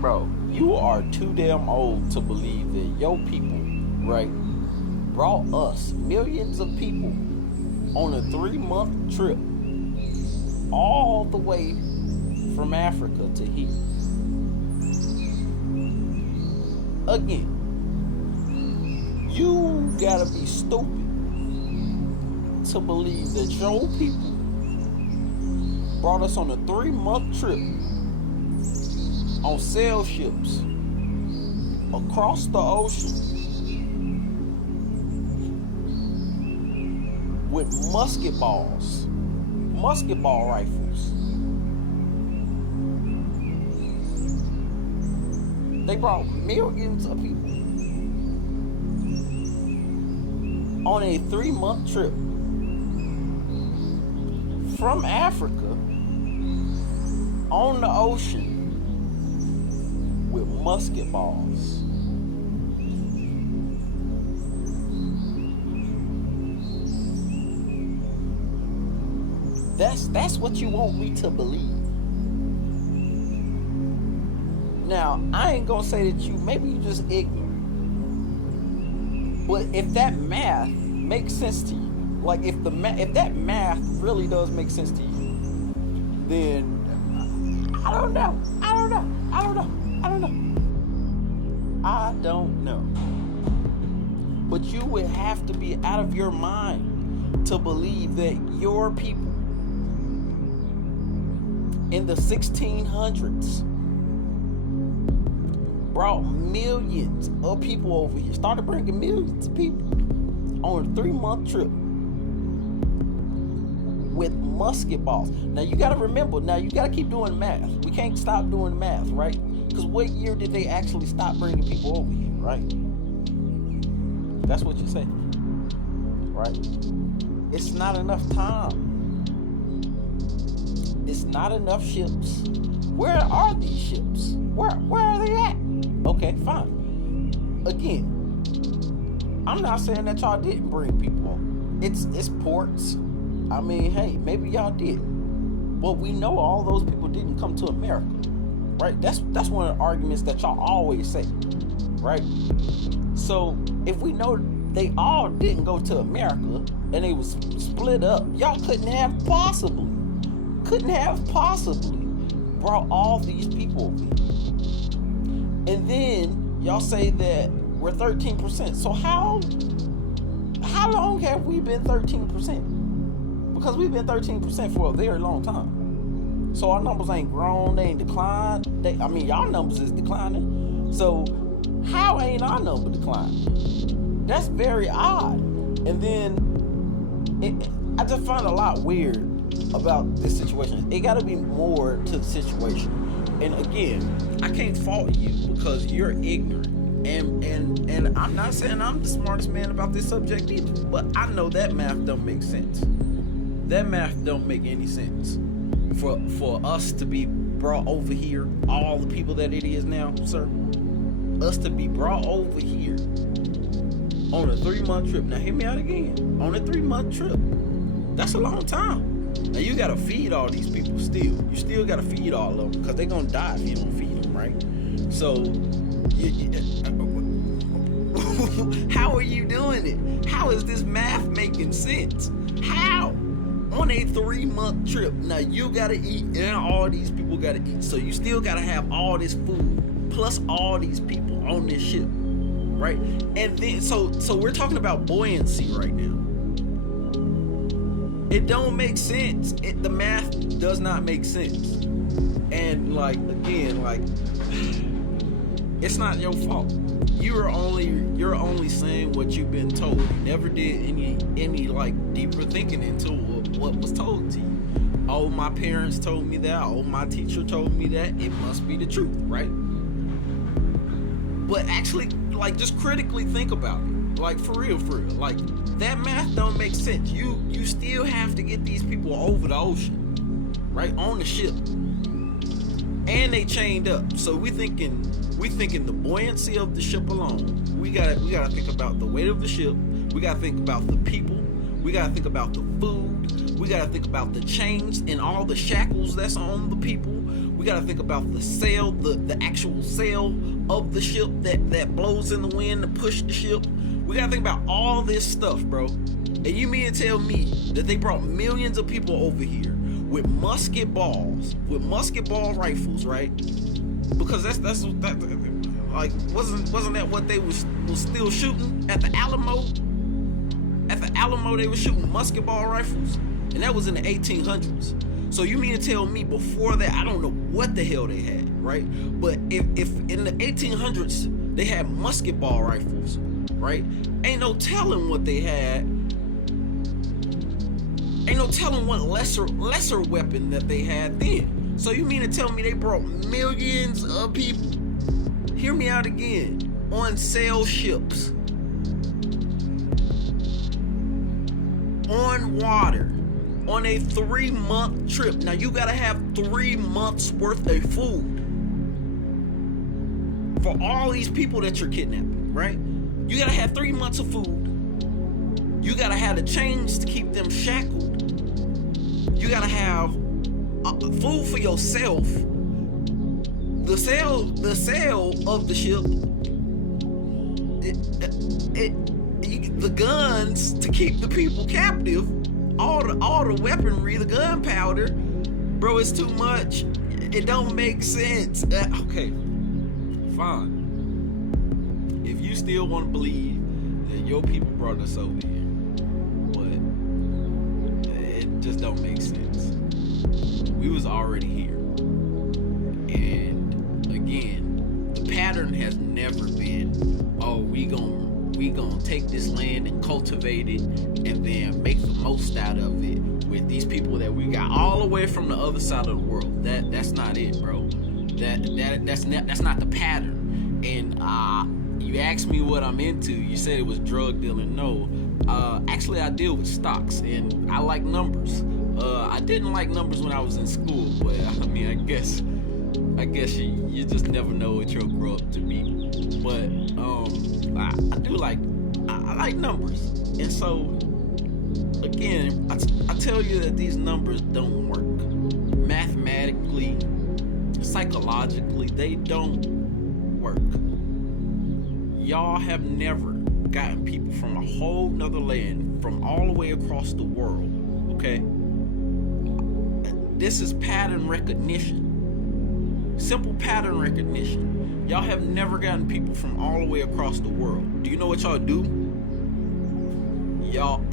Bro, you are too damn old to believe that your people, right, brought us, millions of people, on a 3-month trip all the way from Africa to here. Again, you gotta be stupid to believe that your people brought us on a 3-month trip on sail ships across the ocean with musket ball rifles. They brought millions of people on a 3-month trip from Africa on the ocean with musket balls. That's what you want me to believe. Now, I ain't gonna say that maybe you just ignorant. But if that math makes sense to you, like if that math really does make sense to you, then I don't know. But you would have to be out of your mind to believe that your people in the 1600s brought millions of people over here, started bringing millions of people on a 3-month trip with musket balls. Now you gotta remember, you gotta keep doing math. We can't stop doing math, right? Because what year did they actually stop bringing people over here, right? That's what you say, right? It's not enough time. It's not enough ships. Where are these ships? Where are they at? Okay, fine. Again, I'm not saying that y'all didn't bring people on. It's ports. I mean, hey, maybe y'all did. But we know all those people didn't come to America, right? That's one of the arguments that y'all always say, right? So if we know they all didn't go to America and they was split up, y'all couldn't have possibly brought all these people over here. And then y'all say that we're 13%. So how long have we been 13%? Because we've been 13% for a very long time. So our numbers ain't grown, they ain't declined. Y'all numbers is declining. So how ain't our number declining? That's very odd. And then I just find a lot weird about this situation. It gotta be more to the situation. And again, I can't fault you because you're ignorant. And I'm not saying I'm the smartest man about this subject either, but I know that math don't make sense. That math don't make any sense. For us to be brought over here, all the people that it is now, sir, us to be brought over here on a 3-month trip. Now hear me out again. On a 3-month trip. That's a long time. Now you gotta feed all these people still. You still gotta feed all of them because they're gonna die if you don't feed them, right? So, how are you doing it? How is this math making sense? How? On a 3-month trip. Now you gotta eat and all these people gotta eat. So you still gotta have all this food plus all these people on this ship, right? And then, so we're talking about buoyancy right now. It don't make sense. The math does not make sense. And again, it's not your fault. You're only saying what you've been told. You never did any deeper thinking into what was told to you. Oh, my parents told me that. Oh, my teacher told me that. It must be the truth, right? But actually, just critically think about it. For real. That math don't make sense. You still have to get these people over the ocean, right? On the ship. And they chained up. So we thinking the buoyancy of the ship alone. We gotta think about the weight of the ship. We gotta think about the people. We gotta think about the food. We gotta think about the chains and all the shackles that's on the people. We got to think about the sail, the actual sail of the ship that blows in the wind to push the ship. We got to think about all this stuff, bro. And you mean to tell me that they brought millions of people over here with musket balls, with musket ball rifles, right? Because that's like wasn't that what they was still shooting at the Alamo? At the Alamo, they were shooting musket ball rifles, and that was in the 1800s. So you mean to tell me before that, I don't know what the hell they had, right? But if in the 1800s they had musket ball rifles, right? Ain't no telling what they had. Ain't no telling what lesser weapon that they had then. So you mean to tell me they brought millions of people, hear me out again, on sail ships, on water, on a 3-month trip. Now you gotta have 3 months worth of food for all these people that you're kidnapping, right? You gotta have 3 months of food. You gotta have the chains to keep them shackled. You gotta have food for yourself. The sail of the ship. The guns to keep the people captive. All the weaponry, the gunpowder, bro, it's too much. It don't make sense. Okay, fine. If you still want to believe that your people brought us over here, but it just don't make sense. We was already here, and again, the pattern has never been, oh, we gonna take this land and cultivate it and then make the most out of it with these people that we got all the way from the other side of the world. That's not it, bro. That's not the pattern. And you asked me what I'm into. You said it was drug dealing. No, actually I deal with stocks and I like numbers. I didn't like numbers when I was in school, but I mean, I guess you just never know what you'll grow up to be. But I like numbers, and so again, I tell you that these numbers don't work mathematically, psychologically. They don't work. Y'all have never gotten people from a whole nother land, from all the way across the world. Okay, this is pattern recognition, simple pattern recognition. Y'all have never gotten people from all the way across the world. Do you know what y'all do? Y'all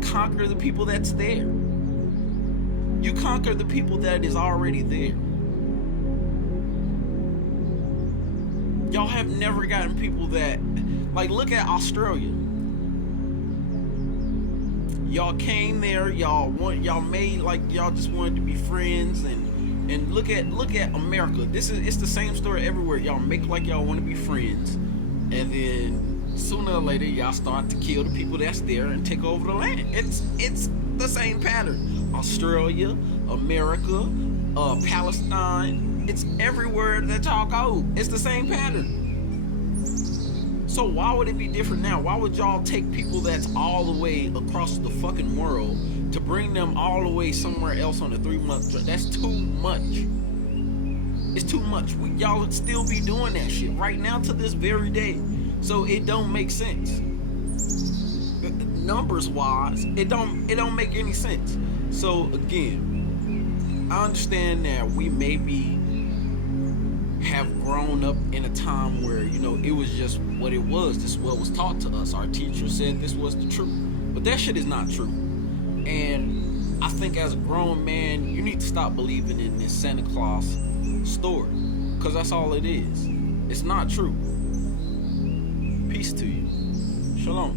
conquer the people that's there. You conquer the people that is already there. Y'all have never gotten people that, like, look at Australia. Y'all came there, y'all made like y'all just wanted to be friends, and look at America. It's the same story everywhere. Y'all make like y'all want to be friends, and then sooner or later y'all start to kill the people that's there and take over the land. It's the same pattern. Australia, America, Palestine, it's everywhere that y'all go. It's the same pattern. So why would it be different now? Why would y'all take people that's all the way across the fucking world to bring them all the way somewhere else on a 3-month trip? That's too much. It's too much. Y'all would still be doing that shit right now to this very day. So it don't make sense. Numbers wise, it don't make any sense. So again, I understand that we maybe have grown up in a time where, you know, it was just what it was. This is what was taught to us. Our teacher said this was the truth. But that shit is not true. And I think as a grown man, you need to stop believing in this Santa Claus story. Because that's all it is. It's not true. Peace to you. Shalom.